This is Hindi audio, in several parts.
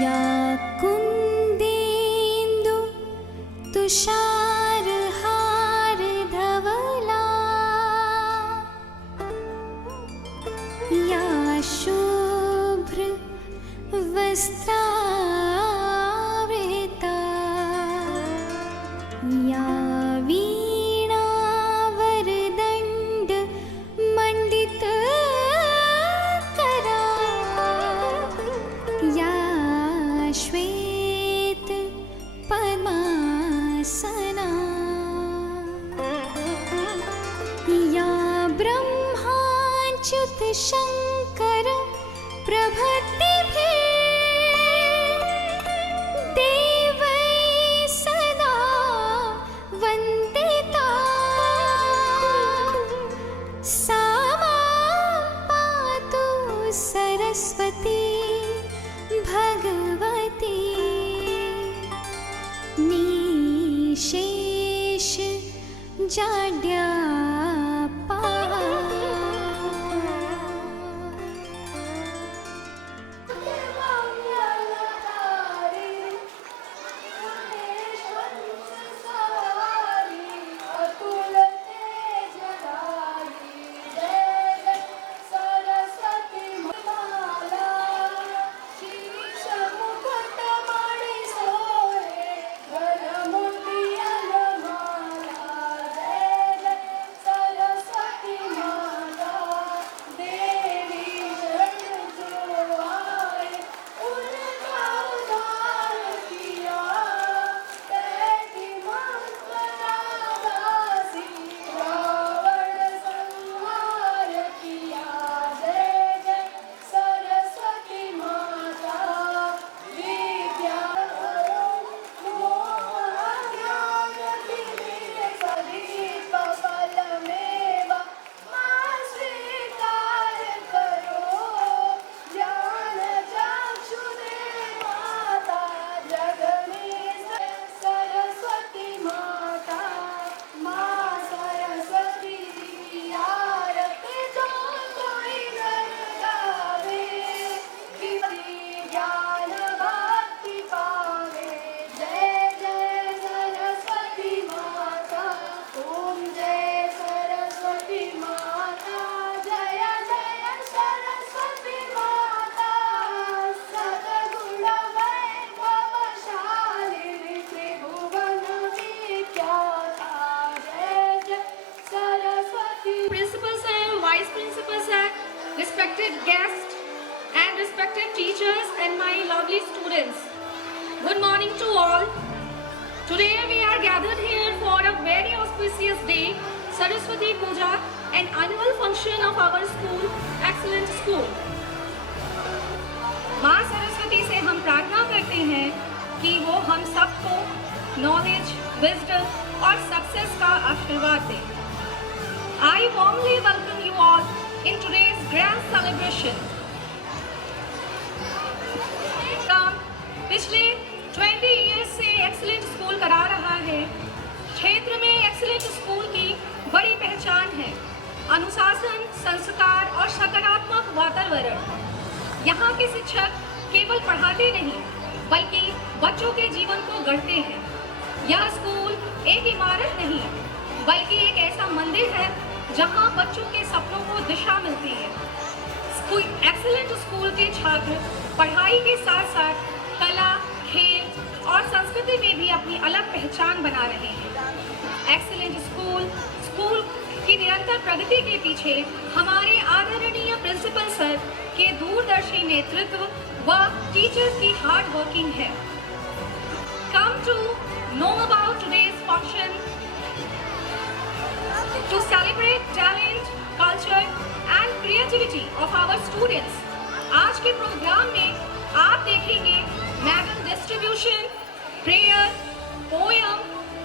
या कुन्देन्दु तुषारहार धवला या शुभ्र वस्त्रावृता या वीणावरदण्ड मण्डितकरा या श्वेत पद्मासना या ब्रह्माच्युत शङ्कर प्रभृतिभिः देवैः सदा वन्दिता सा मां पातु Saraswati Bhagwati निशेष जाड्यापा। Principals and vice principals and respected guests and respected teachers and my lovely students. Good morning to all. Today we are gathered here for a very auspicious day, Saraswati Puja, an annual function of our school, Excellent School. माँ सरस्वती से हम प्रार्थना करते हैं कि वो हम सबको नॉलेज, विजडम और सक्सेस का आशीर्वाद दें। I warmly welcome you all in today's grand celebration. पिछले 20 years से एक्सीलेंट स्कूल करा रहा है। क्षेत्र में एक्सीलेंट स्कूल की बड़ी पहचान है अनुशासन, संस्कार और सकारात्मक वातावरण। यहाँ के शिक्षक केवल पढ़ाते नहीं बल्कि बच्चों के जीवन को गढ़ते हैं। यह स्कूल एक इमारत नहीं बल्कि एक ऐसा मंदिर है जहाँ बच्चों के सपनों को दिशा मिलती है। एक्सीलेंट स्कूल के छात्र पढ़ाई के साथ साथ कला, खेल और संस्कृति में भी अपनी अलग पहचान बना रहे हैं। एक्सीलेंट स्कूल की निरंतर प्रगति के पीछे हमारे आदरणीय प्रिंसिपल सर के दूरदर्शी नेतृत्व व टीचर्स की हार्ड वर्किंग है। Come to know about today's function to celebrate talent, culture and creativity of our students. आज के प्रोग्राम में आप देखेंगे medal distribution, prayer, poem,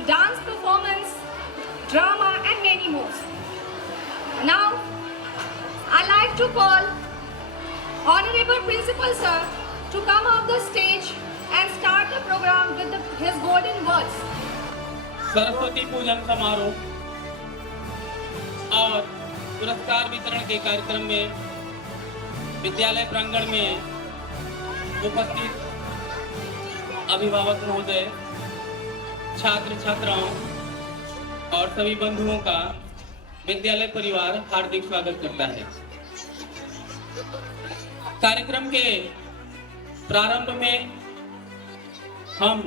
dance performance, drama and many more. Now, I like to call Honorable Principal Sir to come off the stage and start the program with his golden words. Saraswati पूजन समारोह और पुरस्कार वितरण के कार्यक्रम में विद्यालय प्रांगण में उपस्थित अभिभावक महोदय, छात्र छात्राओं और सभी बंधुओं का विद्यालय परिवार हार्दिक स्वागत करता है। कार्यक्रम के प्रारंभ में हम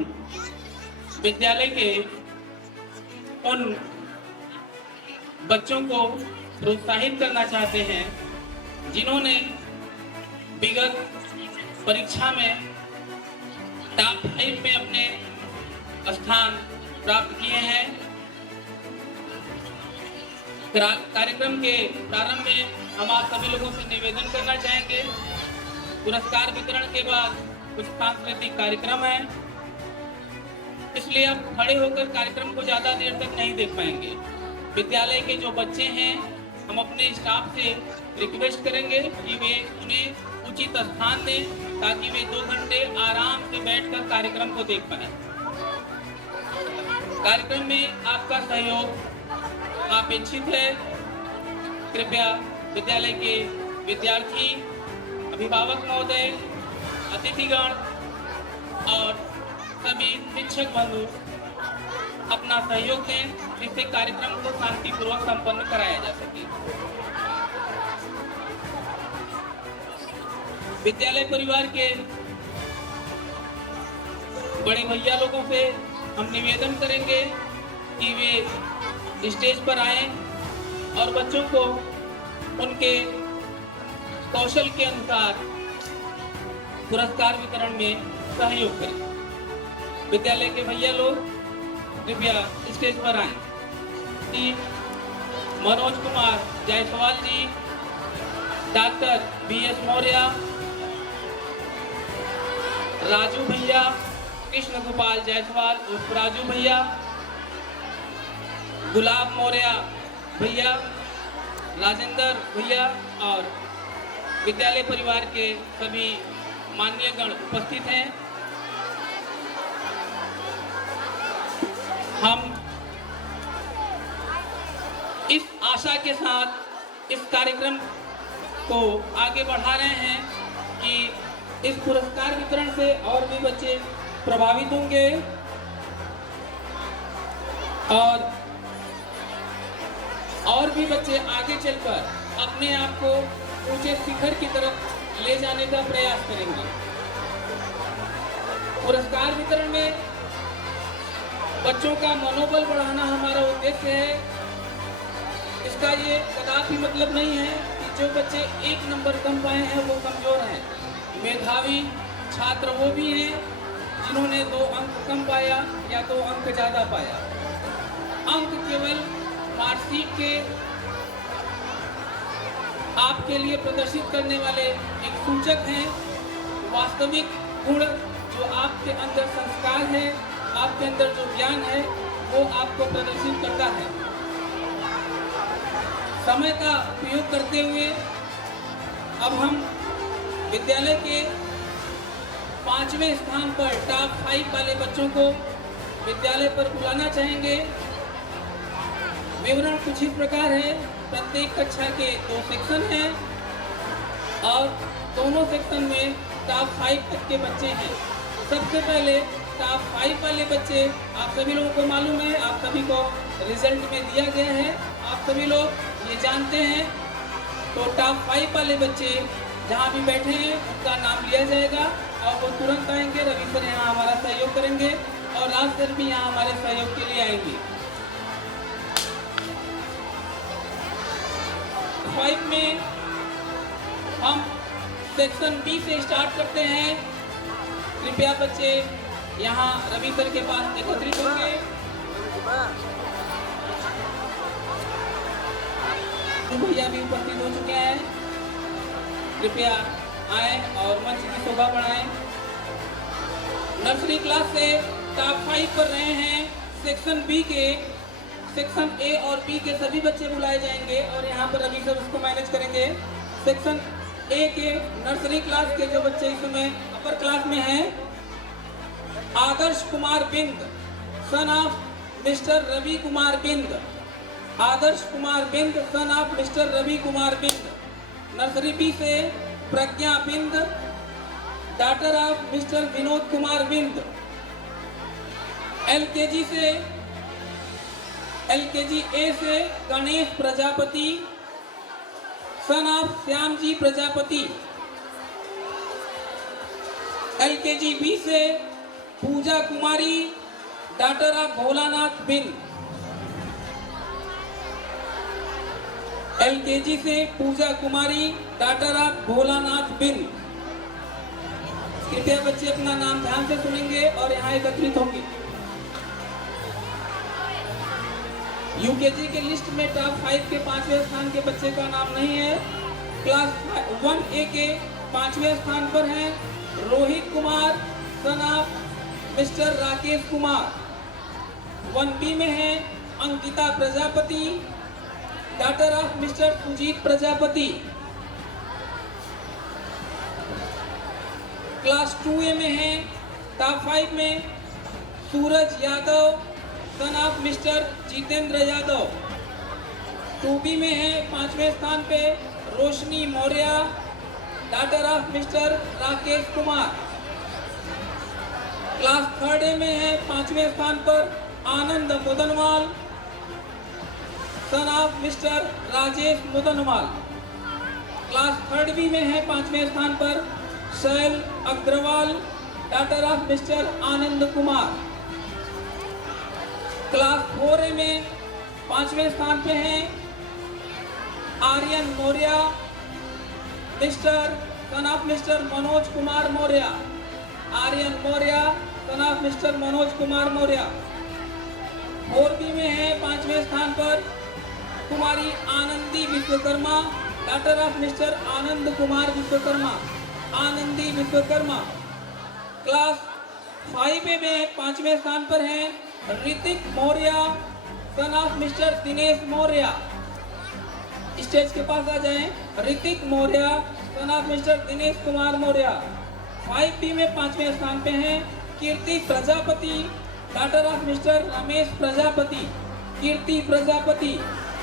विद्यालय के उन बच्चों को प्रोत्साहित करना चाहते हैं जिन्होंने विगत परीक्षा में टॉप 5 में अपने स्थान प्राप्त किए हैं। कार्यक्रम के प्रारंभ में हम आप सभी लोगों से निवेदन करना चाहेंगे, पुरस्कार वितरण के बाद कुछ सांस्कृतिक कार्यक्रम है, इसलिए आप खड़े होकर कार्यक्रम को ज़्यादा देर तक नहीं देख पाएंगे। विद्यालय के जो बच्चे हैं, हम अपने स्टाफ से रिक्वेस्ट करेंगे कि वे उन्हें उचित स्थान दें ताकि वे 2 घंटे आराम से बैठकर कार्यक्रम को देख पाएं। कार्यक्रम में आपका सहयोग अपेक्षित है। कृपया विद्यालय के विद्यार्थी, अभिभावक महोदय, अतिथिगण और सभी शिक्षक बंधु अपना सहयोग दें जिससे कार्यक्रम को शांतिपूर्वक संपन्न कराया जा सके। विद्यालय परिवार के बड़े भैया लोगों से हम निवेदन करेंगे कि वे स्टेज पर आएं और बच्चों को उनके कौशल के अनुसार पुरस्कार वितरण में सहयोग करें। विद्यालय के भैया लोग कृपया स्टेज पर आएं। श्री मनोज कुमार जायसवाल जी, डॉक्टर BS मौर्य, राजू भैया, कृष्ण गोपाल जायसवाल उर्फ राजू भैया, गुलाब मौर्य भैया, राजेंद्र भैया और विद्यालय परिवार के सभी माननीय गण उपस्थित हैं। हम इस आशा के साथ इस कार्यक्रम को आगे बढ़ा रहे हैं कि इस पुरस्कार वितरण से और भी बच्चे प्रभावित होंगे और भी बच्चे आगे चलकर अपने आप को ऊंचे शिखर की तरफ ले जाने का प्रयास करेंगे। पुरस्कार वितरण में बच्चों का मनोबल बढ़ाना हमारा उद्देश्य है। इसका ये कदापि मतलब नहीं है कि जो बच्चे 1 नंबर कम पाए हैं वो कमजोर हैं। मेधावी छात्र वो भी हैं जिन्होंने 2 अंक कम पाया या 2 अंक ज़्यादा पाया। अंक केवल मार्कशीट के आपके लिए प्रदर्शित करने वाले एक सूचक हैं। वास्तविक गुण जो आपके अंदर संस्कार है, आपके अंदर जो ज्ञान है, वो आपको प्रदर्शित करता है। समय का उपयोग करते हुए अब हम विद्यालय के 5वें स्थान पर टॉप 5 वाले बच्चों को विद्यालय पर बुलाना चाहेंगे। विवरण कुछ इस प्रकार है। प्रत्येक कक्षा के 2 सेक्शन हैं और दोनों सेक्शन में टॉप 5 तक के बच्चे हैं। सबसे पहले टॉप 5 वाले बच्चे, आप सभी लोगों को मालूम है, आप सभी को रिजल्ट में दिया गया है, आप सभी लोग ये जानते हैं। तो टॉप 5 वाले बच्चे जहाँ भी बैठे हैं उनका नाम लिया जाएगा और वो तुरंत आएंगे। रवि सर यहाँ हमारा सहयोग करेंगे और राज सर भी यहाँ हमारे सहयोग के लिए आएंगे। 5 में हम सेक्शन B से स्टार्ट करते हैं। कृपया बच्चे यहाँ रवि सर के पास एकत्रित होंगे। भैया भी उपस्थित हो चुके हैं। कृपया आए और मंच की शोभा बढ़ाएं। नर्सरी क्लास से टॉप 5 कर रहे हैं। सेक्शन B के सेक्शन A और B के सभी बच्चे बुलाए जाएंगे और यहाँ पर रवि सर उसको मैनेज करेंगे। सेक्शन A के नर्सरी क्लास के जो बच्चे इस समय अपर क्लास में हैं, Adarsh Kumar Bind, son of Mr Ravi Kumar Bind, Adarsh Kumar Bind, son of Mr Ravi Kumar Bind. Nursery B से Pragya Bind, daughter of mister Vinod Kumar Bind, LKG A से Ganesh Prajapati son of Shyamji Prajapati. LKG B से Pooja Kumari daughter of Bholanath bin. LKG से पूजा कुमारी डॉटर ऑफ भोलानाथ बिन। कृपया बच्चे अपना नाम ध्यान से सुनेंगे और यहाँ एकत्रित होंगे। यूकेजी के लिस्ट में टॉप 5 के 5वें स्थान के बच्चे का नाम नहीं है। क्लास 1A के 5वें स्थान पर हैं Rohit Kumar son of Mr Rakesh Kumar. 1B में है Ankita Prajapati daughter of Mr Sujeet Prajapati. Class 2A में है टॉप 5 में Suraj Yadav son of mister Jitendra Yadav. 2B में है 5वें स्थान पे Roshni Maurya daughter of Mr Rakesh Kumar. Class 3A में है 5वें स्थान पर Anand Mudanwal son of mister Rajesh Mudanwal. Class 3B में है 5वें स्थान पर शैल Agarwal daughter of Mr Anand Kumar. Class 4A में 5वें स्थान पे हैं Aryan Maurya son of mister Manoj Kumar Maurya. Aryan Maurya son of mister Manoj Kumar Maurya. 4B में है 5वें स्थान पर Kumari Anandi Vishwakarma daughter of Mr Anand Kumar Vishwakarma. Anandi Vishwakarma. Class 5A में 5वें स्थान पर हैं Hrithik Maurya son of mister Dinesh Maurya. Stage के पास आ जाएं। Hrithik Maurya son of mister Dinesh Kumar Maurya. 5B में 5वें स्थान पे हैं Kirti Prajapati daughter of Mr Ramesh Prajapati. Kirti Prajapati.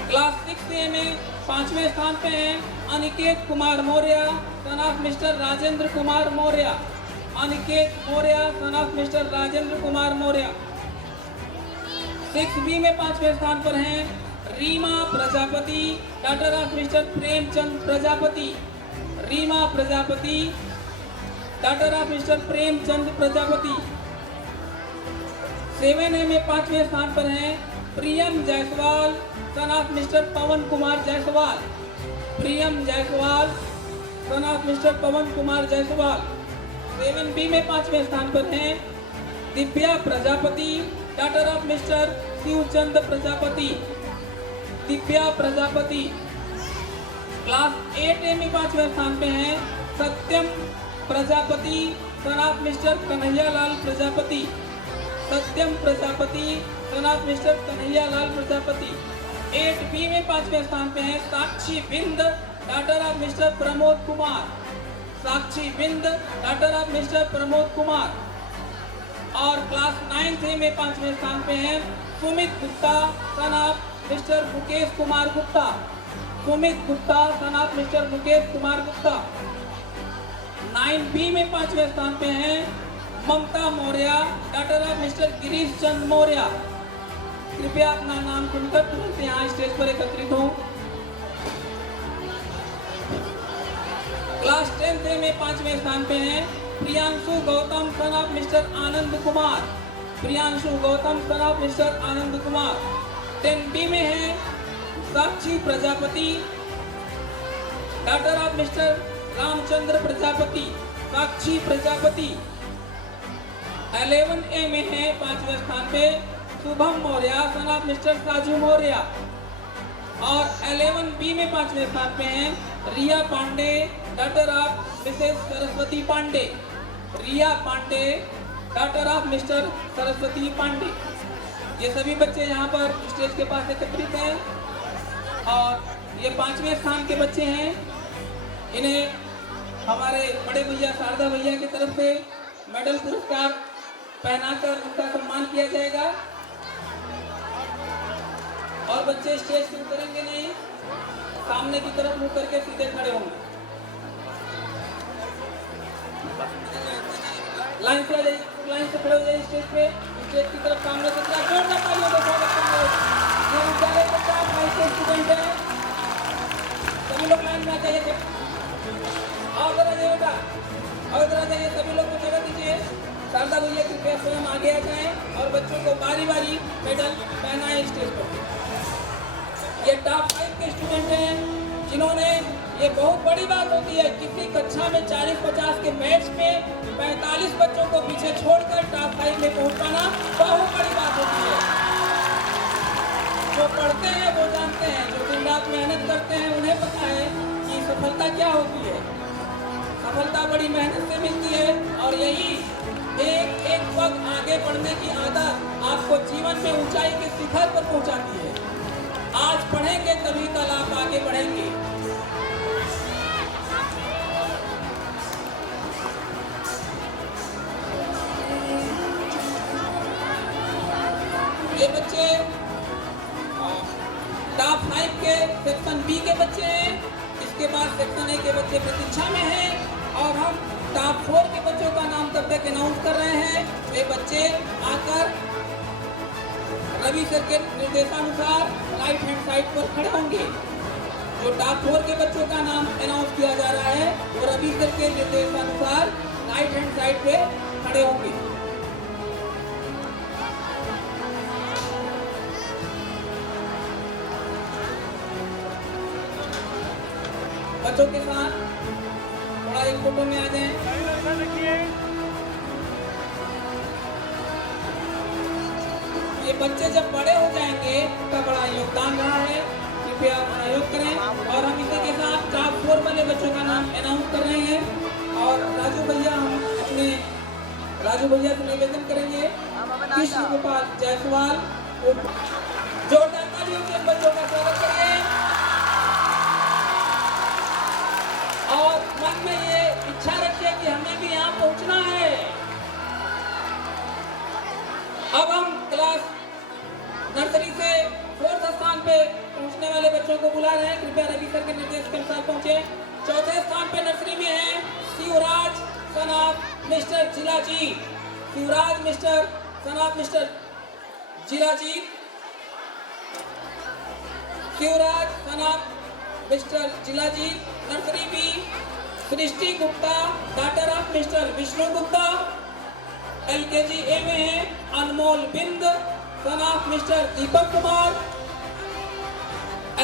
Class 6A में 5वें स्थान पे हैं Aniket Kumar Maurya son of mister Rajendra Kumar Maurya. Aniket Maurya son of mister Rajendra Kumar Maurya. 6B में 5वें स्थान पर हैं Reema Prajapati daughter of mister Premchand Prajapati. Reema Prajapati daughter of mister Premchand Prajapati. 7A में 5वें स्थान पर हैं Priyam Jaiswal son of Mr Pawan Kumar Jaiswal. Priyam Jaiswal son of Mr Pawan Kumar Jaiswal. 7B में 5वें स्थान पर हैं Divya Prajapati daughter of mister Shivchand Prajapati. Divya Prajapati. Class 8A में 5वें स्थान पे हैं Satyam Prajapati son of Mr Kanhaiyalal Prajapati. Satyam Prajapati son of Mr Kanhaiyalal Prajapati. 8B में 5वें स्थान पे हैं Sakshi Bind daughter of mister Pramod Kumar. Sakshi Bind daughter of mister Pramod Kumar. और क्लास 9A में 5वें स्थान पे हैं Sumit Gupta son of Mr Mukesh Kumar Gupta. Sumit Gupta son of Mr Mukesh Kumar Gupta. 9B में 5वें स्थान पे हैं Mamta Maurya daughter of mister Girish Chand Maurya. कृपया अपना नाम सुनकर तुरंत यहाँ स्टेज पर एकत्रित हो। क्लास 10A में 5वें स्थान पे हैं Priyanshu Gautam son of Mr Anand Kumar. Priyanshu Gautam son of Mr Anand Kumar. 10B में है Sakshi Prajapati daughter of Mr Ramchandra Prajapati. Sakshi Prajapati. 11A में है 5वें स्थान पे Shubham Maurya son of Mr Saju Maurya. और 11B में 5वें स्थान पे हैं Riya Pandey daughter of Mrs Saraswati Pandey. Riya Pandey daughter of Mr Saraswati Pandey. ये सभी बच्चे यहाँ पर स्टेज के पास एकत्रित हैं और ये 5वें स्थान के बच्चे हैं। इन्हें हमारे बड़े भैया शारदा भैया की तरफ से मेडल पुरस्कार पहनाकर उनका सम्मान किया जाएगा। और बच्चे स्टेज से उतरेंगे नहीं, सामने की तरफ मुंह करके सीधे खड़े होंगे। लाइन से खड़े हो जाइए स्टेज पे। स्टेज की तरफ सामने से जोरदार तालियों से स्वागत करेंगे। ये विद्यालय के टॉप 5 के स्टूडेंट हैं। सभी लोग लाइन में आ जाइए। आओ इधर आ जाइए बेटा, आओ इधर आ जाइए। सभी लोग को जगह दीजिए। शारदा भैया कृपया स्वयं आगे आ जाएं और बच्चों को बारी बारी मेडल पहनाएं स्टेज पर। ये टॉप 5 के स्टूडेंट हैं जिन्होंने, ये बहुत बड़ी बात होती है किसी कक्षा में 40-50 के बैच में 45 बच्चों को पीछे छोड़कर टॉप 5 में पहुंच पाना बहुत बड़ी बात होती है। जो पढ़ते हैं वो जानते हैं, जो दिन रात मेहनत करते हैं उन्हें पता है कि सफलता क्या होती है। सफलता बड़ी मेहनत से मिलती है और यही एक एक पग आगे बढ़ने की आदत आपको जीवन में ऊंचाई के शिखर पर पहुंचाती है। आज पढ़ेंगे तभी कल आप आगे बढ़ेंगे। ये बच्चे टॉप 5 के सेक्शन बी के बच्चे हैं। इसके बाद सेक्शन ए के बच्चे प्रतीक्षा में हैं और हम टॉप 4 के बच्चों का नाम तब तक अनाउंस कर रहे हैं। वे बच्चे आकर रवि सर के निर्देशानुसार राइट हैंड साइड पर खड़े होंगे। जो टॉप 4 के बच्चों का नाम अनाउंस किया जा रहा है वो रवि सर के निर्देशानुसार राइट हैंड साइड पे खड़े होंगे। बच्चों के साथ थोड़ा एक फोटो में आ जाएं। ये बच्चे जब बड़े हो जाएंगे उनका बड़ा योगदान रहा है, कृपया सहयोग करें। और हम इसी के साथ टॉप 4 वाले बच्चों का नाम अनाउंस कर रहे हैं। और राजू भैया, हम अपने राजू भैया से निवेदन करेंगे कृष्ण गोपाल जायसवाल, जोरदार तालियों से बच्चों का स्वागत करें। और मन में ये इच्छा रखिए कि हमें भी यहाँ पहुँचना है। अब हम क्लास नर्सरी से 4th स्थान पे पहुँचने वाले बच्चों को बुला रहे हैं। कृपया रवि सर के निर्देश के अनुसार पहुँचे। 4थे स्थान पे नर्सरी में है Shivraj son of Mr Jilaji. Shivraj Mr son of Mr Jilaji. Shivraj son of Mr Jilaji. Nursery B Srishti Gupta daughter of Mr Vishnu Gupta. LKG A में है Anmol Bind son of Mr Deepak Kumar.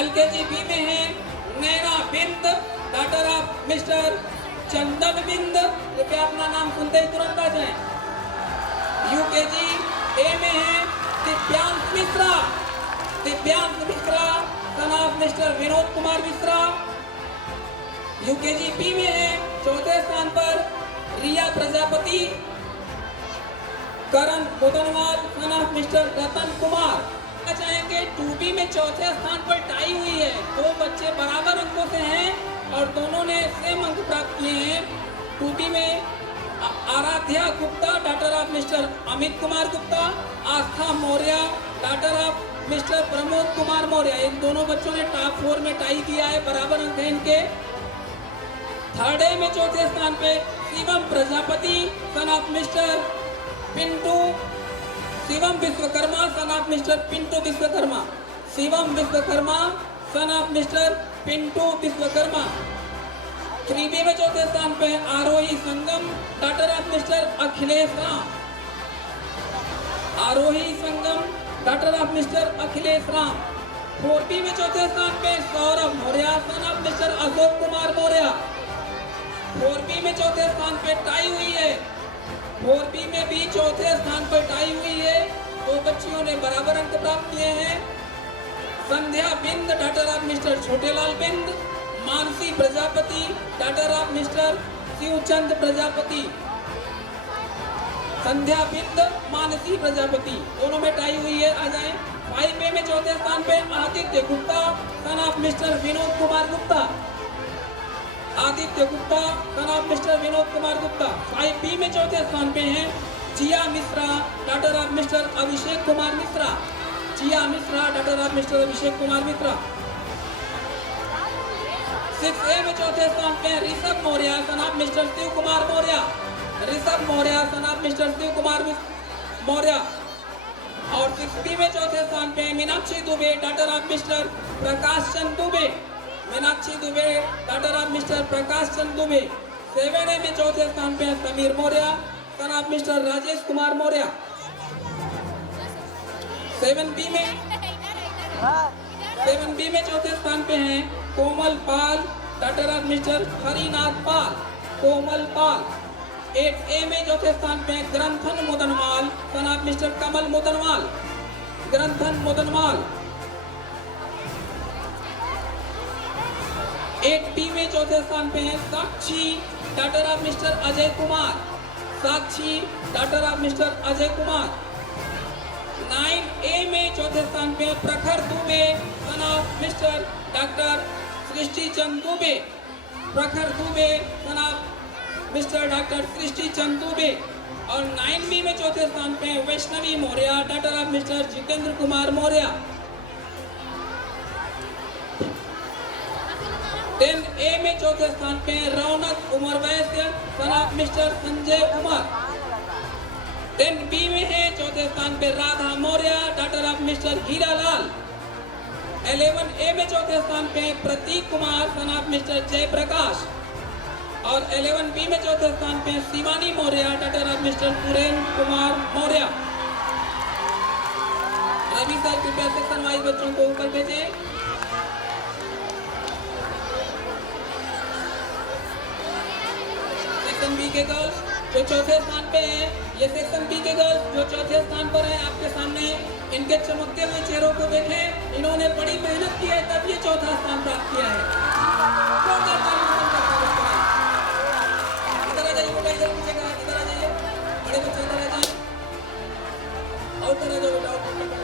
LKG B में है Naina Bind daughter of Mr Chandan Bind. कृपया अपना नाम सुनते ही तुरंत आ जाएं। UKG ए में है Divyansh Mishra. Divyansh Mishra son of mister Vinod Kumar Mishra. UKG B में है 4थे स्थान पर Riya Prajapati. Karan Mudanwal son of mister Ratan Kumar. चाहेंगे 2B में 4थे स्थान पर टाई हुई है। 2 बच्चे बराबर अंकों से हैं और दोनों ने सेम अंक प्राप्त किए हैं। 2B में Aaradhya Gupta daughter of Mr Amit Kumar Gupta. Aastha Maurya daughter of mister Pramod Kumar Maurya. इन दोनों बच्चों ने टॉप 4 में टाई किया है, बराबर अंक है इनके। 3rd ए में 4थे स्थान पे Shivam Prajapati son of mister Pintu. Shivam Vishwakarma son of mister Pintu Vishwakarma. Shivam Vishwakarma son of mister Pintu Vishwakarma. 3B में 4थे स्थान पे Aarohi Sangam daughter of mister Akhilesh Ram. Aarohi Sangam daughter of mister Akhilesh Ram. 4B में 4थे स्थान पे Saurabh Maurya son of mister Ashok Kumar Maurya. 4B में 4थे स्थान पे टाई हुई है। 4B में भी 4थे स्थान पर टाई हुई है। 2 बच्चियों ने बराबर अंक प्राप्त किए हैं। Sandhya Bind daughter of mister Chhotelal Bind. Mansi Prajapati daughter of mister Shivchand Prajapati. Sandhya Bind Mansi Prajapati दोनों में टाई हुई है, आ जाए। 5A में 4थे स्थान पे Aditya Gupta son of mister Vinod Kumar Gupta. Aditya Gupta son of mister Vinod Kumar Gupta. 5B में 4थे स्थान पे हैं Jiya Mishra daughter of mister Abhishek Kumar Mishra. Jiya Mishra daughter of mister Abhishek Kumar Mishra. 6A में 4थे स्थान पे Rishabh Maurya son of mister Shiv Kumar Maurya. Rishabh Maurya son of mister Shiv Kumar Maurya. और 6B में चौथे स्थान पे Meenakshi Dubey, daughter of mister Prakash Chand Dubey. Meenakshi Dubey, daughter of mister Prakash Chand Dubey. 7A में चौथे स्थान पे Sameer Maurya, son of mister Rajesh Kumar Maurya. 7B में चौथे स्थान पे हैं Komal Pal, daughter of mister Harinath Pal, Komal Pal. 8A में चौथे स्थान पे ग्रंथन मुदनवाल, son of mister Kamal मुदनवाल, ग्रंथन मुदनवाल। 8B में चौथे स्थान पे हैं Sakshi, daughter of mister Ajay Kumar, Sakshi, daughter of mister Ajay Kumar. 9A में चौथे स्थान पे Prakhar Dubey, son of mister doctor Srishti Chand Dubey, Prakhar Dubey, son of mister doctor Srishti Chand Dubey. और 9B में चौथे स्थान पे Vaishnavi Maurya, daughter of mister Jitendra Kumar Maurya. 10A में चौथे स्थान पे Raunak Umar Vaishya, son of mister Sanjay Umar. 10B में है चौथे स्थान पे Radha Maurya, daughter of mister Hiralal. 11A में चौथे स्थान पे Prateek Kumar, son of mister Jayprakash. और 11B में चौथे स्थान पे Shivani Maurya, daughter of mister Surendra Kumar Maurya. Ravi sir कृपया सेक्शन वाइज बच्चों को ऊपर भेजें। सेक्शन बी के गर्ल्स जो चौथे स्थान पे है, ये सेक्शन बी के गर्ल्स जो चौथे स्थान पर है आपके सामने, इनके चमकते हुए चेहरों को देखें। इन्होंने बड़ी मेहनत की है तब ये चौथा स्थान प्राप्त किया है। इधर आ जाइए बेटा, इधर पीछे का, इधर आ जाइए बड़े बच्चे, इधर आ जाइए और इधर आ जाओ बेटा।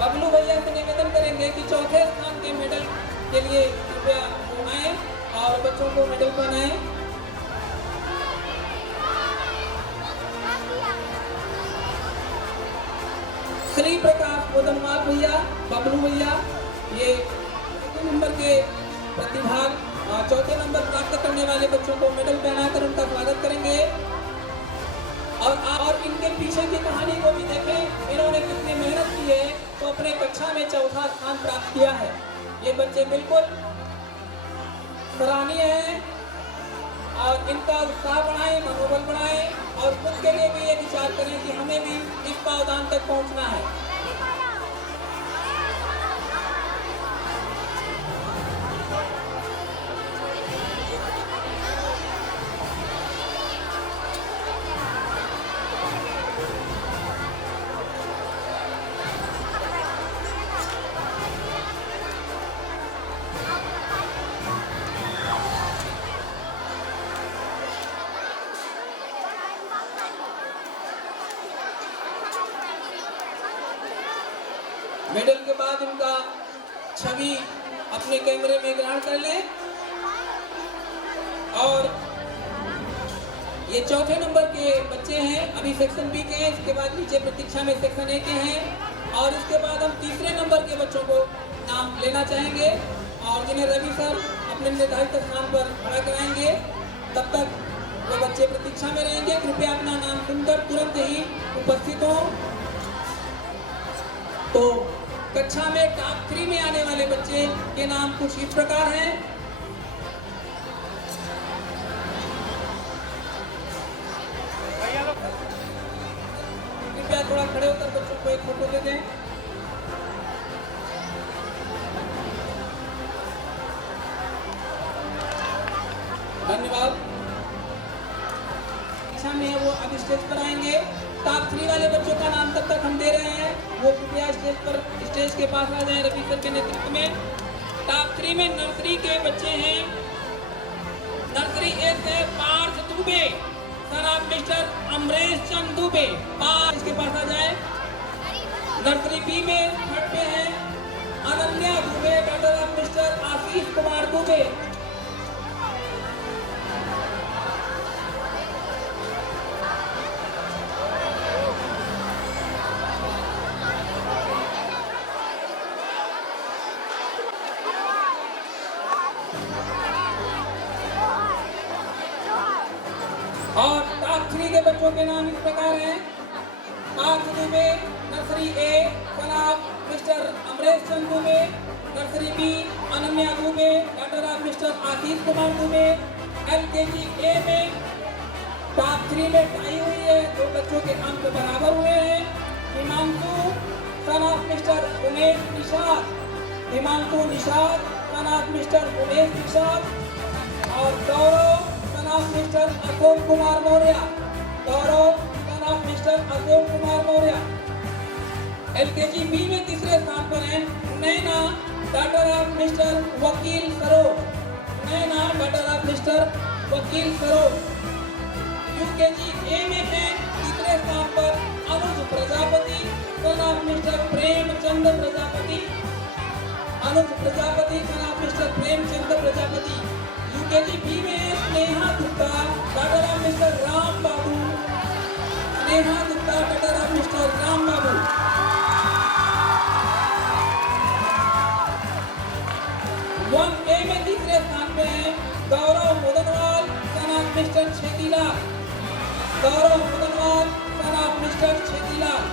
बबलू भैया से निवेदन करेंगे कि चौथे स्थान के मेडल के लिए कृपया आए और बच्चों को मेडल पहनाएं। श्री प्रकाश मुदनवाल भैया, बबलू भैया, ये चौथे नंबर के प्रतिभाग चौथे नंबर प्राप्त करने वाले बच्चों को मेडल पहनाकर उनका स्वागत करेंगे। और इनके पीछे की कहानी को भी देखें, इन्होंने कितनी मेहनत की है तो अपने कक्षा में चौथा स्थान प्राप्त किया है। ये बच्चे बिल्कुल सराहनीय हैं और इनका उत्साह बढ़ाएं, मनोबल बढ़ाएं और खुद के लिए भी ये विचार करें कि हमें भी इस पावदान तक पहुंचना है। मेडल के बाद इनका छवि अपने कैमरे में ग्रहण कर लें। और ये चौथे नंबर के बच्चे हैं, अभी सेक्शन बी के हैं, इसके बाद नीचे प्रतीक्षा में सेक्शन ए के हैं। और इसके बाद हम तीसरे नंबर के बच्चों को नाम लेना चाहेंगे और जिन्हें रवि सर अपने निर्धारित स्थान पर खड़ा कराएंगे। तब तक वो बच्चे प्रतीक्षा में रहेंगे। कृपया अपना नाम सुनकर तुरंत ही उपस्थित हों। तो कक्षा में टॉप 3 में आने वाले बच्चे के नाम कुछ इस प्रकार हैं। कृपया थोड़ा खड़े होकर बच्चों को एक फोटो दे दें। धन्यवाद। कक्षा में वो अब स्टेज पर आएंगे। टॉप 3 वाले बच्चों का नाम तब तक हम दे रहे हैं, वो कृपया स्टेज के पास आ जाएं रवि सर के नेतृत्व में। टॉप 3 में नर्सरी के बच्चे हैं। नर्सरी ए से Parth Dubey, son of mister Amresh Chand Dubey, Parth इसके पास आ जाए। नर्सरी बी में थर्ड पे है Ananya Dubey, daughter of mister Ashish Kumar Dubey. के बच्चों के नाम इस प्रकार हैं। पार्थ दुबे, नर्सरी ए जनाब mister Amresh Chand Dubey, nursery B Ananya Dubey, doctor of mister Ashish Kumar Dubey. LKG A में टॉप 3 में टाई हुई है, 2 बच्चों के अंक बराबर हुए हैं। Himanshu son of mister Umesh Nishad, Himanshu Nishad son of mister Umesh Nishad, और Gaurav son of mister Ashok Kumar Maurya, Gaurav son of mister Ashok Kumar Maurya. LKG B में तीसरे स्थान पर हैं नैना doctor of mister Vakil Saroj, Naina doctor of mister Vakil Saroj. UKG A में है तीसरे स्थान पर Anuj Prajapati son of mister Premchand Prajapati, Anuj Prajapati son of mister Premchand Prajapati. UKG B में है Sneha Gupta doctor of mister Ram Babu, Sneha Gupta doctor of mister Ram Babu. 1A में तीसरे स्थान पे है Gaurav Mudanwal son of mister Chhetilal, Gaurav Mudanwal son of mister Chhetilal.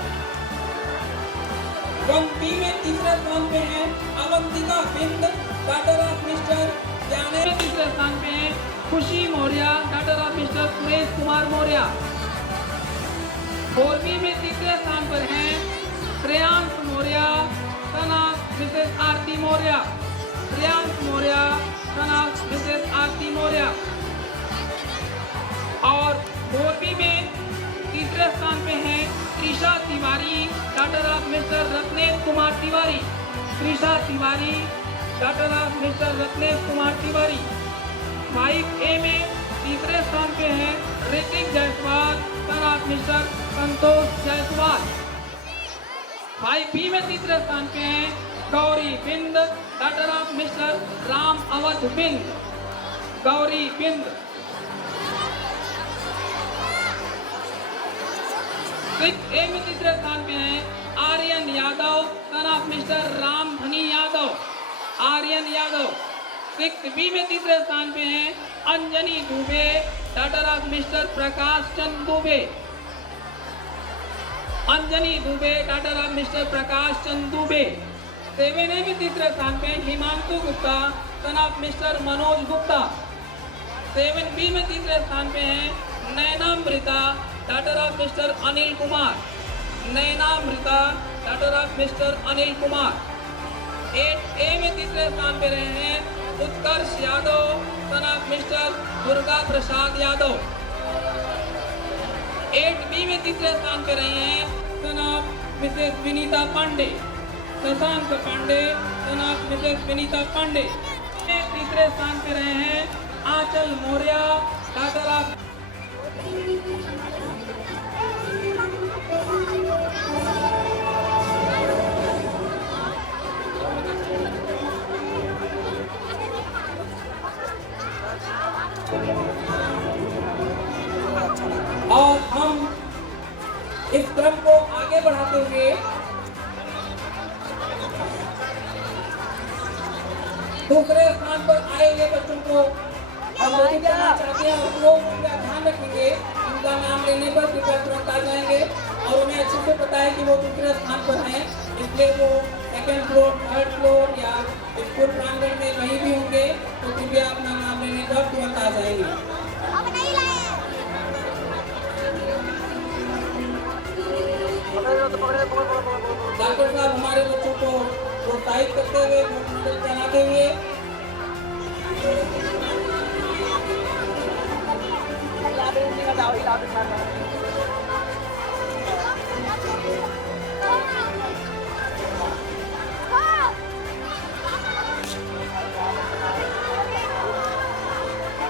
1B में तीसरे स्थान पे है Avantika Bind doctor of mister Gyanesh, तीसरे स्थान पे है Khushi Maurya doctor of mister Suresh Kumar Maurya. 4B में तीसरे स्थान पर है Shreyansh Maurya son of missus Aarti Maurya, Shreyansh Maurya son of missus Aarti Maurya. और 4B में तीसरे स्थान पे है Trisha Tiwari doctor of mister Ratnesh Kumar Tiwari, Trisha Tiwari doctor of mister Ratnesh Kumar Tiwari. 5A में तीसरे स्थान पे है Ritik Jaiswal son of mister Santosh Jaiswal. 5B में तीसरे स्थान पे है Gauri Bind doctor of mister Ram Awadh Bind, Gauri Bind. 6A में तीसरे स्थान पे है Aryan Yadav son of mister Ram Dhani Yadav, Aryan Yadav. 6B में तीसरे स्थान पे है Anjani Dubey doctor of mister Prakash Chand Dubey, Anjani Dubey doctor of mister Prakash Chand Dubey. 7A में तीसरे स्थान पे Himanshu Gupta son of mister Manoj Gupta. 7B में तीसरे स्थान पे है Nainamrita doctor of mister Anil Kumar, Nainamrita doctor of mister Anil Kumar. 8A में तीसरे स्थान पे रहे हैं Utkarsh Yadav son of mister Durga Prasad Yadav. 8B में तीसरे स्थान पे रहे हैं son of missus Vinita Pandey, Shashank Pandey son of missus Vinita Pandey. तीसरे स्थान पे रहे हैं आंचल मौर्य डॉक्टर ऑफ और हम इस क्रम को आगे बढ़ाते हुए दूसरे स्थान पर आए हुए बच्चों को हम करना चाहते हैं। हम लोग उनका ध्यान रखेंगे, उनका नाम लेने पर कृपया तुरंत आ जाएंगे और उन्हें अच्छे से पता है कि वो दूसरे स्थान पर हैं, इसलिए वो 2nd फ्लोर 3rd फ्लोर या स्कूल प्रांगण में कहीं भी होंगे तो कृपया अपना नाम लेने पर तुरंत आ जाएंगे। डॉक्टर साहब हमारे बच्चों को प्रोत्साहित करते हुए मॉडल बनाते हुए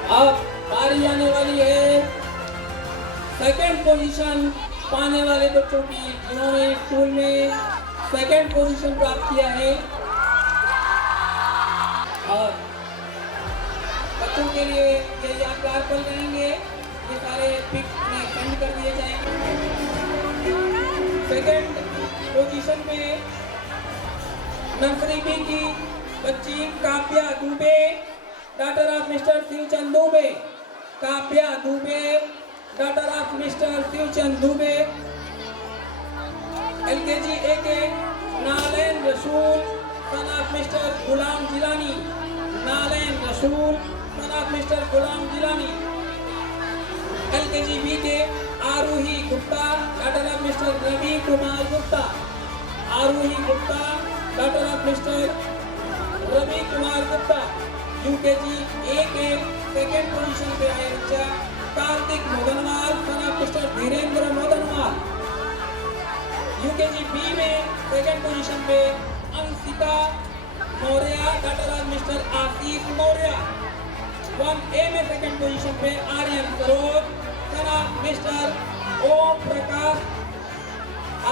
अब बारी आने वाली है 2nd पोजीशन पाने वाले बच्चों की, जिन्होंने स्कूल में 2nd पोजीशन प्राप्त किया है। और बच्चों के लिए ये यादगार पल रहेंगे, ये सारे पिक में सेंड कर दिए जाएंगे। 2nd पोजीशन में नर्सरी बी की बच्ची Kavya Dubey doctor of mister Shivchand Dubey, Kavya Dubey daughter of Mr. Shiwchand Dubey. LKG AK Nalain Rasool, son of Mr. Ghulam Jilani. Nalain Rasool, son of Mr. Ghulam Jilani. LKG BK Aruhi Gupta, daughter of Mr. Ravi Kumar Gupta. Aruhi Gupta, daughter of Mr. Ravi Kumar Gupta. UKG AK second position पे आए बच्चा Kartik Modanwal, son of Mr. Dhirendra Modanwal. UKG B में सेकंड पोजीशन पे Anshika Maurya, doctor of mister Ashish Maurya. 1A में सेकंड पोजीशन पे Aryan Saroj, son of mister Om Prakash.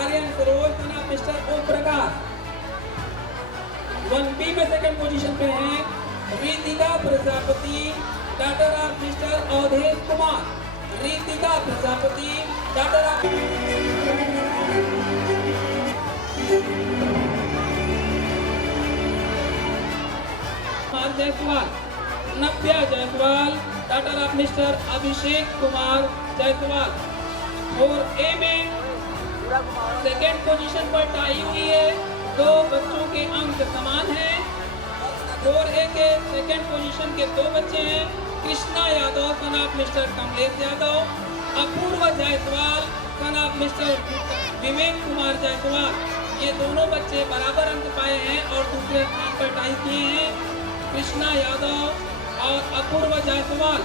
Aryan Saroj, son of mister Om Prakash. 1B में सेकंड पोजीशन पे हैं Ritika Prajapati, daughter of mister Awadhesh Kumar. Ritika Prajapati, daughter of Jaiswal. Navya Jaiswal, doctor of mister Abhishek Kumar Jaiswal. 4A में सेकेंड पोजीशन पर टाई हुई है. दो बच्चों के अंक समान हैं. 4A के सेकेंड पोजीशन के दो बच्चे हैं Krishna Yadav, son of mister Kamlesh Yadav. Apoorv Jaiswal, son of mister Vivek Kumar Jaiswal. ये दोनों बच्चे बराबर अंक पाए हैं और दूसरे स्थान पर टाई किए हैं कृष्णा यादव और अपूर्व जायसवाल.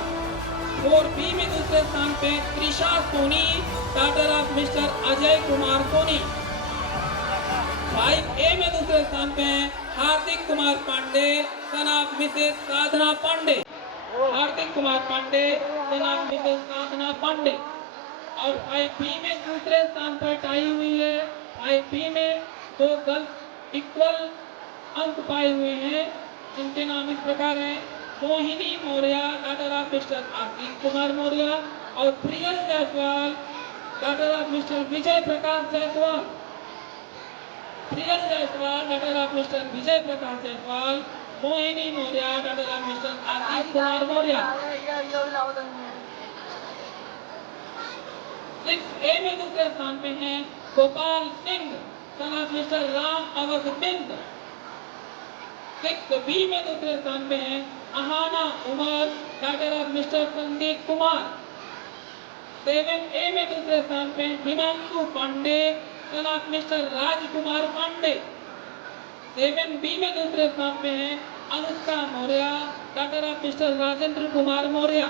4B में दूसरे स्थान पे Trisha Soni, doctor of mister Ajay Kumar Soni. 5A में दूसरे स्थान पे Hardik Kumar Pandey, son of missus Sadhana Pandey. Hardik Kumar Pandey, son of missus Sadhana Pandey. और 5B में दूसरे स्थान पर टाई हुई है. 5B में दो गर्ल्स इक्वल अंक पाए हुए हैं जिनके नाम इस प्रकार हैं Mohini Maurya, doctor of mister Ashish Kumar Maurya और Priyal Jaiswal, doctor of mister Vijay Prakash Jaiswal. Priyal Jaiswal, doctor of mister Vijay Prakash Jaiswal. Mohini Maurya, doctor of mister Ashish Kumar Maurya. 6A में दूसरे स्थान पे हैं Gopal Singh, son of mister Ram Awadh Bind. 6B में दूसरे स्थान पे हैं Ahana Umar, doctor of mister Sandeep Kumar. 7A में दूसरे स्थान पे Himanshu Pandey, son of mister Rajkumar Pandey. 7B में दूसरे स्थान पे हैं Anushka Maurya, doctor of mister Rajendra Kumar Maurya.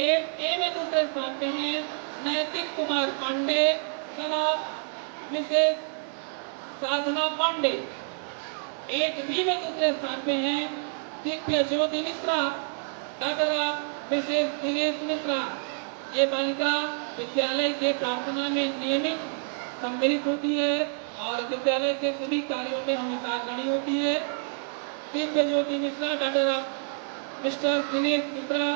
8A में दूसरे स्थान पे हैं Naitik Kumar Pandey, son of missus Sadhana Pandey. 8B में दूसरे स्थान पे हैं Divya Jyoti Mishra, doctor of missus Dinesh Mishra. ये बालिका विद्यालय के प्रार्थना में नियमित सम्मिलित होती है और विद्यालय के सभी कार्यों में हमेशा अग्रणी होती है. Divya Jyoti Mishra, doctor of mister Dinesh Mishra.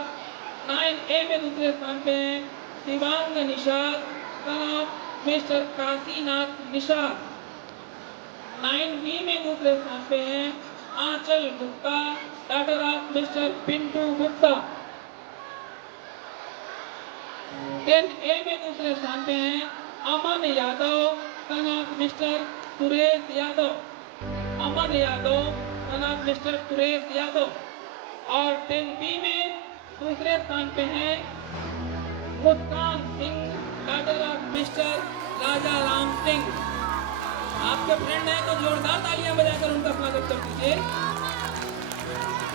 9A में दूसरे स्थान पे हैं Shivang Nishad, son of mister Kashinath Nishad. 9B में दूसरे स्थान पे हैं Anchal Gupta, doctor of mister Pintu Gupta. 10A में दूसरे स्थान पे हैं Aman Yadav, son of mister Suresh Yadav. Aman Yadav, son of mister Suresh Yadav. और 10B में दूसरे स्थान पे हैं Muskan Singh, doctor of mister राजा राम सिंह. आपके फ्रेंड हैं तो जोरदार तालियां बजाकर उनका स्वागत कर दीजिए.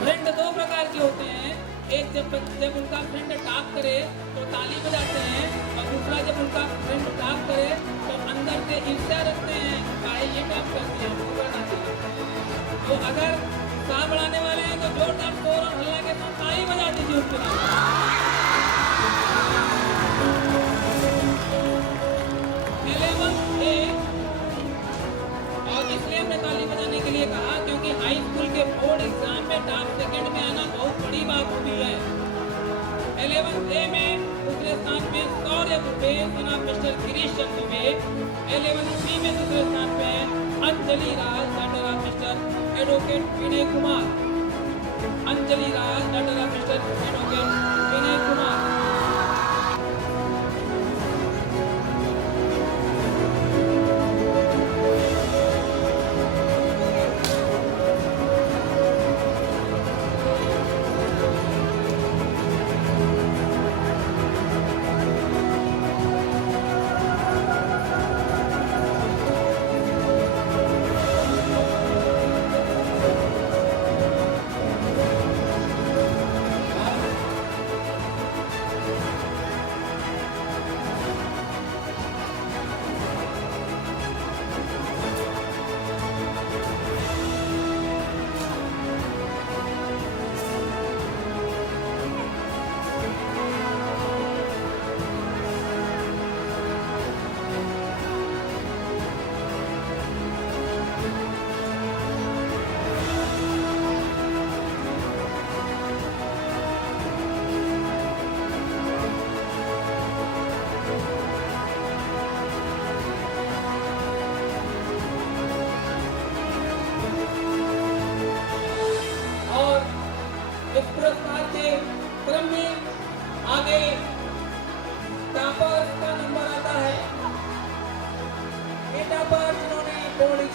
फ्रेंड दो प्रकार के होते हैं. एक जब उनका फ्रेंड टॉप करे तो ताली बजाते हैं और दूसरा जब उनका फ्रेंड टॉप करे तो अंदर से ईर्ष्या रखते हैं, भाई ये टॉप करती है हमको करना चाहिए. तो अगर सा बढ़ाने वाले हैं तो जोरदार शोर और हल्ला के साथ ताली बजा दीजिए उसके लिए. 11A और इसलिए हमने ताली बजाने के लिए कहा क्योंकि हाई स्कूल के बोर्ड एग्जाम में टॉप सेकंड में आना बहुत बड़ी बात होती है. 11A में दूसरे स्थान पे Saurya Dubey, son of mister Girish Chand Dubey. 11B में दूसरे स्थान पे Anjali Raj, doctor of mister advocate Vinay Kumar. Anjali Raj, doctor of mister advocate Vinay Kumar.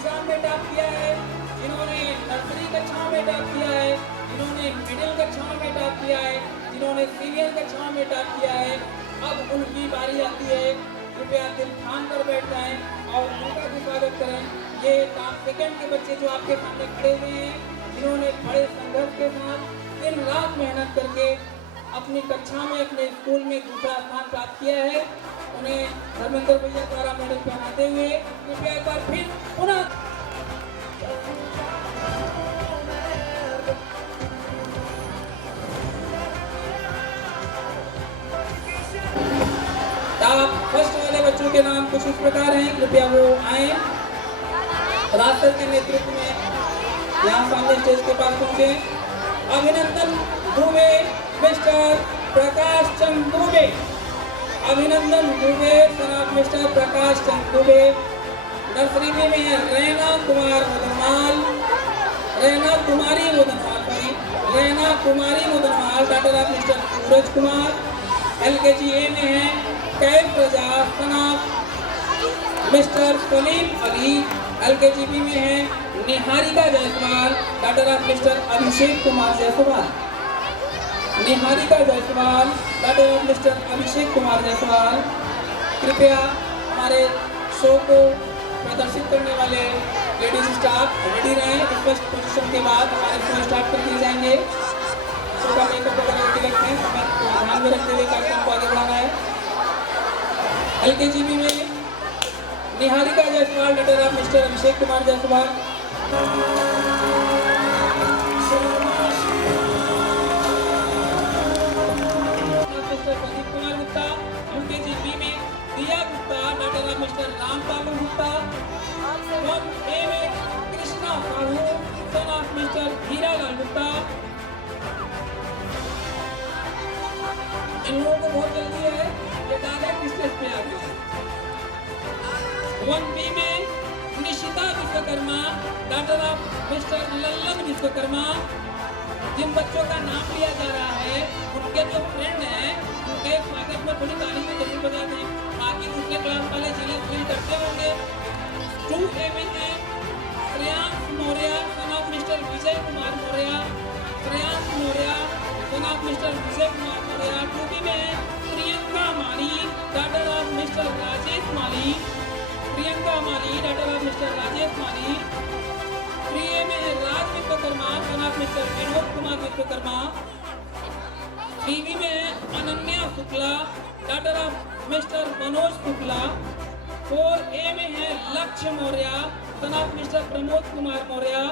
Exam में टॉप किया है, जिन्होंने नर्सरी कक्षाओं में टॉप किया है, जिन्होंने मिडिल कक्षाओं में टॉप किया है, जिन्होंने सीनियर कक्षाओं में टॉप किया है, अब उनकी बारी आती है। कृपया दिल ठान कर बैठ जाएं और उनका भी स्वागत करें। ये टॉप सेकंड के बच्चे जो आपके सामने खड़े हुए हैं, जिन्होंने बड़े संघर्ष के साथ दिन रात मेहनत करके अपनी कक्षा में अपने स्कूल में दूसरा स्थान प्राप्त किया है, उन्हें धर्मेंद्र भैया द्वारा मेडल पहनाते हुए कृपया एक बार फिर पुनः टॉप फर्स्ट वाले बच्चों के नाम कुछ इस प्रकार हैं। कृपया वो आए, राज सर के नेतृत्व में यहाँ सामने स्टेज के पास पहुंचे। अभिनंदन दुबे, मिस्टर प्रकाश चंद दुबे। अभिनंदन दुबे जनाब मिस्टर प्रकाश चंद दुबे। नर्सरी में है Raina Kumar Mudanmal, Raina Kumari Mudanmal, Raina Kumari Mudanmal, doctor of mister Suraj Kumar. LKG A में है कैफ रजा जनाब mister Salim Ali. LKG B में है Niharika Jaiswal, doctor of mister Abhishek Kumar Jaiswal. Niharika Jaiswal, doctor of mister Abhishek Kumar Jaiswal. कृपया हमारे शो को प्रदर्शित करने वाले लेडीज स्टाफ रेडी रहें। फर्स्ट पोजीशन के बाद हमारे शो स्टार्ट कर दिए जाएंगे। शो का मेकअप वगैरह रेडी रखते हैं, समय को ध्यान में रखते हुए कार्यक्रम को आगे बढ़ाना है। एलकेजीबी में Niharika Jaiswal, doctor of mister Abhishek Kumar Jaiswal. Pradeep Kumar Gupta. UKG B में Diya Gupta, doctor of mister Rampal Gupta. A में Krishna Sahu, son of mister Hiralal Gupta. इन लोगों को बहुत जल्दी है, ये डायरेक्ट स्टेज पे आ गए। 1B में Nishita Vishwakarma, doctor of mister Lallan Vishwakarma. जिन बच्चों का नाम लिया जा रहा है उनके जो फ्रेंड हैं उनके स्वागत में थोड़ी ताली में जरूर बजा दें, बाकी दूसरे क्लास वाले जिले फील करते होंगे। 2A में है Shreyansh Maurya, son of mister Vijay Kumar Maurya. Shreyansh Maurya, son of mister Vijay Kumar Maurya. 2B में है Priyanka Mali, doctor of mister Rajesh Mali. Priyanka Mali, doctor of mister Rajesh Mali. 3A में है Raj Vishwakarma, son of mister Vinod Kumar Vishwakarma. 3B में है Ananya Shukla, doctor of mister Manoj Shukla. 4A में है Lakshya Maurya, son of mister Pramod Kumar Maurya.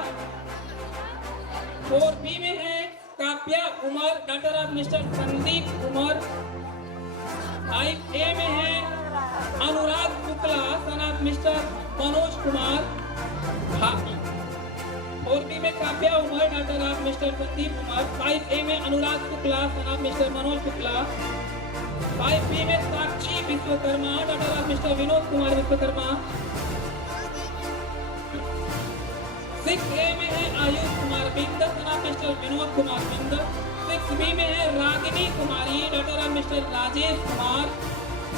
4B में है Kavya Umar, doctor of mister Sandeep Umar. 5A में है Anurag Shukla, son of mister Manoj Kumar. 4B में Kavya Umar, doctor of mister Sandeep Umar. 5A में Anurag Shukla, son of mister Manoj Shukla. 5B में Sakshi Vishwakarma, doctor of mister Vinod Kumar Vishwakarma. 6A में है Ayush Kumar Bind, son of mister Vinod Kumar Bind. 6B में है Ragini Kumari, doctor of mister Rajesh Kumar.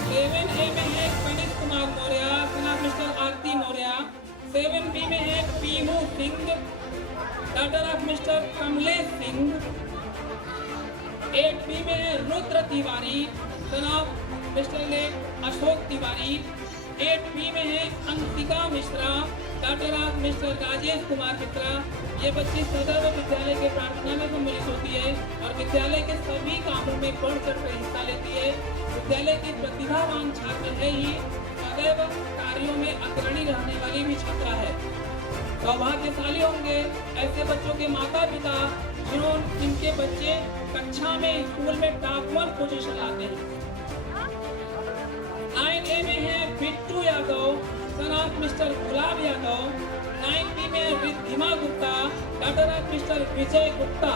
7A में है कनिष्ठ Kumar Maurya, son of mister Aarti Maurya. 7B में है Pihu Singh, doctor of mister Kamlesh Singh. 8B में है रुद्र तिवारी, सन of mister Ashok Tiwari. 8B में है Ankita Mishra, doctor of mister Rajesh Kumar Mishra. ये बच्ची सदैव विद्यालय के प्रार्थना में सम्मिलित होती है और विद्यालय के सभी कामों में बढ़ चढ़ कर हिस्सा लेती है। विद्यालय की प्रतिभावान छात्र है ही, सदैव कार्यों में अग्रणी रहने वाली भी छात्रा है। सौभाग्यशाली होंगे ऐसे बच्चों के माता पिता जिनके बच्चे कक्षा में स्कूल में टॉप 1 पोजीशन लाते हैं। 9A में है Bittu Yadav, son of mister Gulab Yadav. 9B में है Riddhima Gupta, doctor of mister Vijay Gupta.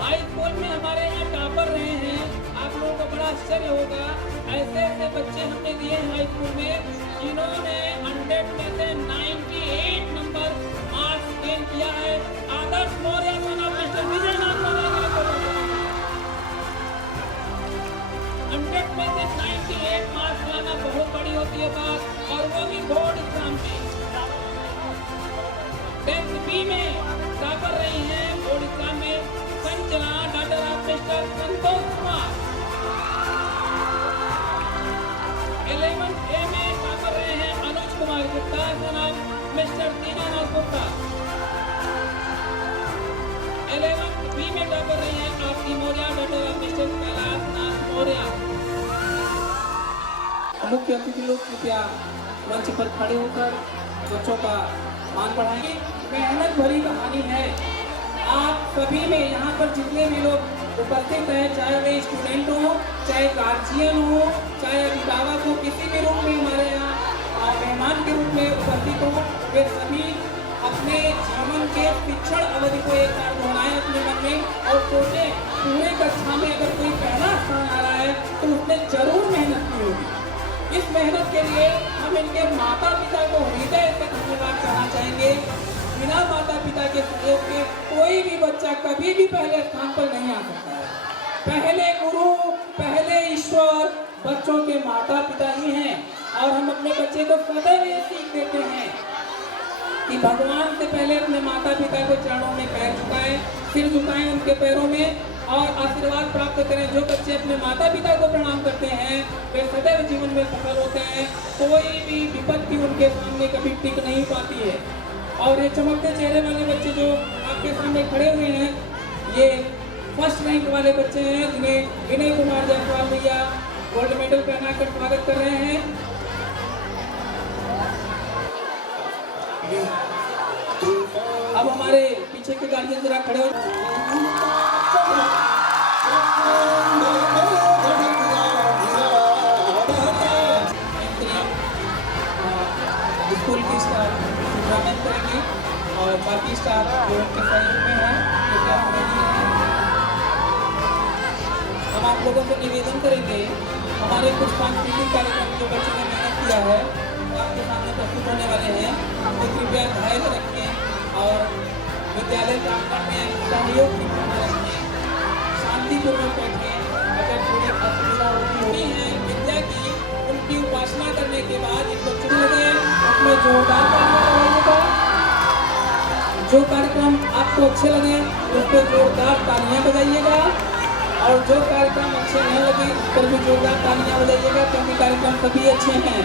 High school में हमारे यहाँ टॉपर रहे हैं, आप लोगों को बड़ा आश्चर्य होगा। ऐसे ऐसे बच्चे हमने दिए हैं हाई स्कूल में जिन्होंने 100 में से 98 नंबर मार्क्स गेन किया है। आदर्श मौर्य, सन ऑफ मिस्टर विजय नाथ मौर्य। 100 में से 98 मार्क्स लाना बहुत बड़ी होती है बात, और वो भी बोर्ड एग्जाम में। 10th B में टॉपर रही हैं बोर्ड एग्जाम में Sanjana daughter of mister Santosh Kumar. 11th A में टॉपर रहे हैं अनुज कुमार गुप्ता नाम mister Dinanath Gupta. 11th B में टॉपर रही हैं Aarti Maurya doctor of mister Kailash Nath Maurya. मुख्य अतिथि लोग कृपया मंच पर खड़े होकर बच्चों का मान बढ़ाएंगे। मेहनत भरी कहानी है। आप सभी में यहाँ पर जितने भी लोग उपस्थित हैं, चाहे वे स्टूडेंट हो, चाहे गार्जियन हो, चाहे अभिभावक हो, किसी भी रूप में हमारे यहाँ मेहमान के रूप में उपस्थित हो, वे सभी अपने जीवन के शिक्षण अवधि को एक बार दोहराएं अपने मन में और सोचें पूरे कक्षा में अगर कोई पहला स्थान आ रहा है तो उसने जरूर मेहनत की होगी। इस मेहनत के लिए हम इनके माता पिता को हृदय से धन्यवाद करना चाहेंगे। बिना माता पिता के सहयोग के कोई भी बच्चा कभी भी पहले स्थान पर नहीं आ सकता है। पहले गुरु, पहले ईश्वर बच्चों के माता पिता ही हैं, और हम अपने बच्चे को सदैव ये सीख देते हैं कि भगवान से पहले अपने माता पिता को चरणों में पैर झुकाएं, सिर झुकाएं उनके पैरों में और आशीर्वाद प्राप्त करें। जो बच्चे अपने माता पिता को प्रणाम करते हैं वे सदैव जीवन में सफल होते हैं। कोई भी विपत्ति उनके सामने कभी टिक नहीं पाती है। और ये चमकते चेहरे वाले बच्चे जो आपके सामने खड़े हुए हैं, ये फर्स्ट रैंक वाले बच्चे हैं जिन्हें विनय कुमार जायसवाल भैया गोल्ड मेडल पहनाकर स्वागत कर रहे हैं। अब हमारे पीछे के गार्जियन जरा खड़े हो। स्कूल की स्टाफ शुभकामनाएं करेंगे और बाकी स्टाफ जो उनके सहयोग में है हम आप लोगों से निवेदन करेंगे, हमारे कुछ सांस्कृतिक कार्यक्रम जो बच्चों ने मेहनत किया है आपके सामने प्रस्तुत होने वाले हैं, तो कृपया धैर्य रखें और विद्यालय प्रांगण में सहयोग की भावना रखें, शांतिपूर्वक बैठें। अगर थोड़ी असुविधा होती है विद्या की, उनकी उपासना करने के बाद इन बच्चों लगे अपने जोरदार तालियां बजाइएगा। जो कार्यक्रम आपको अच्छे लगे उस पर जोरदार तालियां बजाइएगा, और जो कार्यक्रम अच्छे नहीं लगे उस पर भी जोरदार तालियां बजाइएगा, क्योंकि कार्यक्रम सभी अच्छे हैं।